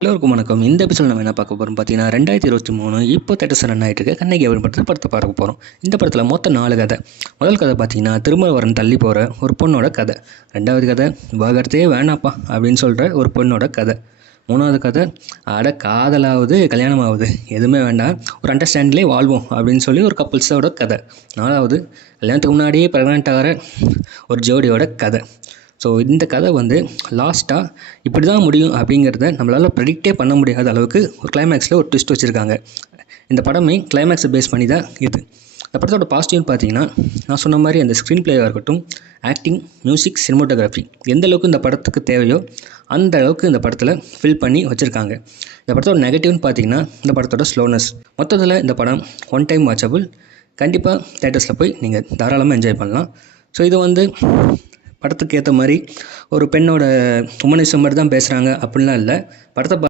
எல்லோருக்கும் வணக்கம். இந்த எபிசோட் நம்ம என்ன பார்க்க போகிறோம் பார்த்தீங்கன்னா 2023 இப்போ தேட்டர்ஸ் ரன் ஆகிட்டு இருக்க கண்ணகி அப்படின்னு படத்தை பார்க்க போகிறோம். இந்த படத்தில் மொத்தம் 4 கதை. முதல் கதை பார்த்தீங்கன்னா திருமணவரம் தள்ளி போகிற ஒரு பொண்ணோட கதை. ரெண்டாவது கதை விவாகரத்தே வேணாப்பா அப்படின்னு சொல்கிற ஒரு பொண்ணோட கதை. மூணாவது கதை காதலாவது கல்யாணமாவது எதுவுமே வேண்டாம், ஒரு அண்டர்ஸ்டாண்டிங்லேயே வாழ்வோம் அப்படின்னு சொல்லி ஒரு கப்புள்ஸோட கதை. நாலாவது கல்யாணத்துக்கு முன்னாடியே ப்ரெக்னென்ட் ஆகிற ஒரு ஜோடியோட கதை. ஸோ இந்த கதை லாஸ்ட்டாக இப்படி தான் முடியும் அப்படிங்கிறத நம்மளால் ப்ரெடிக்டே பண்ண முடியாத அளவுக்கு ஒரு கிளைமேக்ஸில் ஒரு ட்விஸ்ட் வச்சுருக்காங்க. இந்த படமே கிளைமேக்ஸை பேஸ் பண்ணி தான் இது. இந்த படத்தோட பாசிட்டிவ்னு பார்த்தீங்கன்னா, நான் சொன்ன மாதிரி அந்த ஸ்க்ரீன் பிளேயாக இருக்கட்டும், ஆக்டிங், மியூசிக், சினிமோட்டோகிராஃபி எந்த அளவுக்கு இந்த படத்துக்கு தேவையோ அந்த அளவுக்கு இந்த படத்தில் ஃபில் பண்ணி வச்சுருக்காங்க. இந்த படத்தோட நெகட்டிவ்னு பார்த்தீங்கன்னா, இந்த படத்தோட ஸ்லோனஸ். மொத்தத்தில் இந்த படம் ஒன் டைம் வாட்சபிள். கண்டிப்பாக தேட்டர்ஸில் போய் நீங்கள் தாராளமாக என்ஜாய் பண்ணலாம். ஸோ இது படத்துக்கு ஏற்ற மாதிரி ஒரு பெண்ணோட உமனிசம் மாதிரி தான் பேசுகிறாங்க அப்படின்லாம் இல்லை. படத்தை